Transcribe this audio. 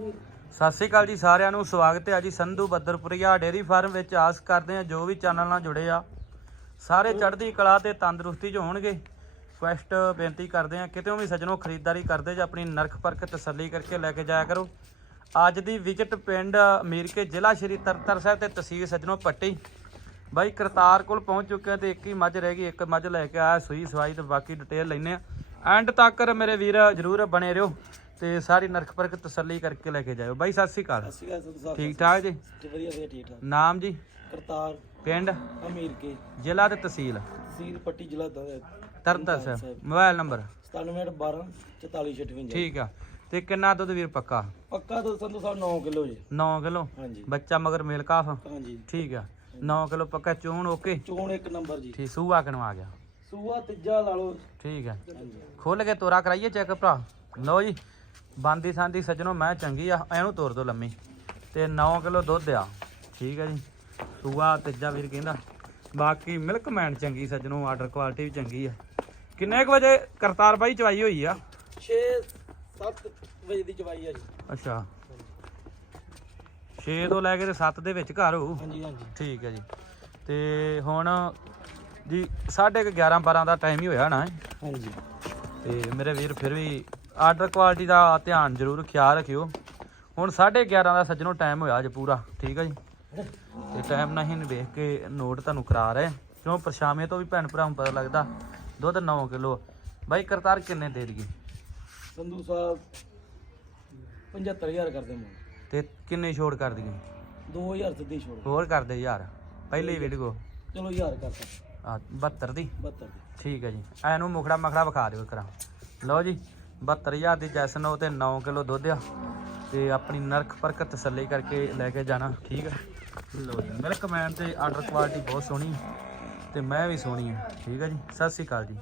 ਸਤਿ ਸ਼੍ਰੀ ਅਕਾਲ ਜੀ ਸਾਰਿਆਂ ਨੂੰ, ਸਵਾਗਤ ਹੈ ਜੀ ਸੰਧੂ ਬੱਦਰਪੁਰੀਆ ਡੇਰੀ ਫਾਰਮ ਵਿੱਚ। ਆਸ ਕਰਦੇ ਹਾਂ ਜੋ ਵੀ ਚੈਨਲ ਨਾਲ ਜੁੜੇ ਆ, ਸਾਰੇ ਚੜ੍ਹਦੀ ਕਲਾ ਤੇ ਤੰਦਰੁਸਤੀ 'ਚ ਹੋਣਗੇ। ਕੁਐਸਟ ਬੇਨਤੀ ਕਰਦੇ ਹਾਂ, ਕਿਤੇ ਵੀ ਸੱਜਣੋ ਖਰੀਦਦਾਰੀ ਕਰਦੇ ਜਾਂ ਆਪਣੀ ਨਰਖ ਪਰਖ ਤਸੱਲੀ ਕਰਕੇ ਲੈ ਕੇ ਜਾਇਆ ਕਰੋ। ਅੱਜ ਦੀ ਵਿਜ਼ਿਟ ਪਿੰਡ ਮੀਰਕੇ ਜ਼ਿਲ੍ਹਾ ਸ਼੍ਰੀ ਤਰਤਰ ਸਾਹਿਬ ਤੇ ਤਹਿਸੀਲ ਸੱਜਣੋ ਪੱਟੀ। ਬਾਈ ਕਰਤਾਰ ਕੋਲ ਪਹੁੰਚ ਚੁੱਕੇ ਆ ਤੇ ਇੱਕ ਹੀ ਮੱਝ ਰਹਿ ਗਈ, ਇੱਕ ਮੱਝ ਲੈ ਕੇ ਆਇਆ, ਸੂਈ ਸਵਾਈ ਤੇ ਬਾਕੀ ਡਿਟੇਲ ਲੈਨੇ ਆ ਐਂਡ ਤੱਕ ਮੇਰੇ ਵੀਰ ਜਰੂਰ ਬਣੇ ਰਹੋ। ਤੇ ਸਾਰੀ ਨਰਖ ਪਰਖ ਤਸੱਲੀ ਕਰਕੇ ਲੈ ਕੇ ਜਾਇਓ। ਬਾਈ ਸਤਿ ਸ਼੍ਰੀ ਅਕਾਲ। ਸਤਿ ਸ਼੍ਰੀ ਠੀਕ ਠਾਕ ਜੀ? ਜੀ ਵਧੀਆ ਵਧੀਆ ਠੀਕ ਠਾਕ। ਨਾਮ ਜੀ? ਕਰਤਾਰ। ਪਿੰਡ? ਅਮੀਰ ਕੇ। ਜ਼ਿਲ੍ਹਾ ਤੇ ਤਹਿਸੀਲ? ਤਹਿਸੀਲ ਪੱਟੀ ਜ਼ਿਲ੍ਹਾ ਦਾ ਤਰਨਤਾਰਨ ਸਾਹਿਬ। Mobile number? 9712 4456 ਠੀਕ ਆ। ਤੇ ਕਿੰਨਾ ਦੁੱਧ ਵੀਰ ਪੱਕਾ? ਪੱਕਾ ਦੁੱਧ ਸੰਧੂ ਸਾਹਿਬ 9 ਕਿਲੋ ਜੀ। 9 ਕਿਲੋ? ਹਾਂਜੀ। ਬੱਚਾ ਮਗਰ ਮੇਲ ਕਾਫ? ਹਾਂਜੀ। ਠੀਕ ਆ। 9 ਕਿਲੋ ਪੱਕਾ ਚੂਣ ਓਕੇ? ਚੋਣ ਇੱਕ ਨੰਬਰ ਜੀ। ਠੀਕ ਸੂਆ ਕਿਨਵਾ ਆ ਗਿਆ? ਸੂਆ ਤੀਜਾ ਲਾ ਲਓ। ਠੀਕ ਆ। ਖੋਲ ਕੇ ਤੋਰਾ ਕਰਾਈਏ ਚੈੱਕ ਭਰਾ। ਲਓ ਜੀ। ਬਾਂਦੀ ਸਾਂਦੀ ਸੱਜਣੋ ਮੈਂ ਚੰਗੀ ਆ ਇਹਨੂੰ ਤੋਰ ਦੋ ਲੰਮੀ। ਤੇ 9 ਕਿਲੋ ਦੁੱਧ ਆ। ਠੀਕ ਆ ਜੀ। ਸੂਆ ਤੀਜਾ ਵੀਰ ਕਹਿੰਦਾ ਬਾਕੀ ਮਿਲਕ ਮੈਨ ਚੰਗੀ ਸੱਜਣੋ ਆਰਡਰ ਕੁਆਲਿਟੀ ਵੀ ਚੰਗੀ ਆ। ਕਿੰਨੇ ਕੁ ਵਜੇ ਕਰਤਾਰ ਬਾਈ ਚਵਾਈ ਹੋਈ ਆ? 6 7 ਵਜੇ ਦੀ ਚਵਾਈ ਆ ਜੀ। ਅੱਛਾ। 6 ਤੋਂ ਲੈ ਕੇ ਤੇ 7 ਦੇ ਵਿੱਚ ਘਰ ਹਾਂਜੀ ਹਾਂਜੀ। ਠੀਕ ਹੈ ਜੀ। ਤੇ ਹੁਣ ਜੀ 11:30 12 ਦਾ ਟਾਈਮ ਹੀ ਹੋਇਆ ਨਾ। ਹਾਂਜੀ। ਤੇ ਮੇਰੇ ਵੀਰ ਫਿਰ ਵੀ ਆਰਡਰ ਕੁਆਲਿਟੀ ਦਾ ਧਿਆਨ ਜ਼ਰੂਰ ਖਿਆਲ ਰੱਖਿਓ। ਹੁਣ 11:30 ਦਾ ਸੱਜਣੋ ਟਾਈਮ ਹੋਇਆ ਅੱਜ ਪੂਰਾ ਠੀਕ ਹੈ ਜੀ? ਤੇ ਟਾਈਮ ਨਹੀਂ ਵੇਖ ਕੇ ਨੋਟ ਤੁਹਾਨੂੰ ਕਰਾ ਰਹੇ। ਕਿਉਂ? ਪਰਛਾਵੇਂ ਤੋਂ ਵੀ ਭੈਣ ਭਰਾਵਾਂ ਨੂੰ ਪਤਾ ਲੱਗਦਾ ਦੁੱਧ 9 ਕਿਲੋ ਬਾਈ ਕਰਤਾਰ ਕਿੰਨੇ ਦੇ ਦਈਏ? ਸੰਧੂ ਸਾਹਿਬ 75000 ਕਰਦੇ ਮੈਂ ਤੇ ਕਿੰਨੇ ਛੋੜ ਕਰ ਦਈਏ? 2000 ਸਿੱਧੀ ਛੋੜ। ਹੋਰ ਕਰ ਦੇ ਯਾਰ ਪਹਿਲੀ ਵੀਡੀਓ ਚਲੋ 1000 ਕਰਤਾ ਆ 72 ਦੀ? 72 ਦੀ। ਠੀਕ ਹੈ ਜੀ। ਐਨੂੰ ਮੁਖੜਾ ਮਖੜਾ ਵਿਖਾ ਦਿਓ ਕਰਾਂ ਲਓ ਜੀ 72000 ਦੀ ਜੈਸਨ ਉਹ ਤੇ 9 ਕਿਲੋ ਦੁੱਧ ਆ। ਤੇ ਆਪਣੀ ਨਰਖ ਪਰਖ ਤਸੱਲੀ ਕਰਕੇ ਲੈ ਕੇ ਜਾਣਾ, ਠੀਕ ਹੈ ਲਓ ਜੀ, ਮਿਲਕ ਮੈਨ ਤੇ ਆਰਡਰ ਕੁਆਲਿਟੀ ਬਹੁਤ ਸੋਹਣੀ ਤੇ ਮੈਂ ਵੀ ਸੋਹਣੀ ਆ, ਠੀਕ ਹੈ ਜੀ? ਸਤਿ ਸ਼੍ਰੀ ਅਕਾਲ ਜੀ।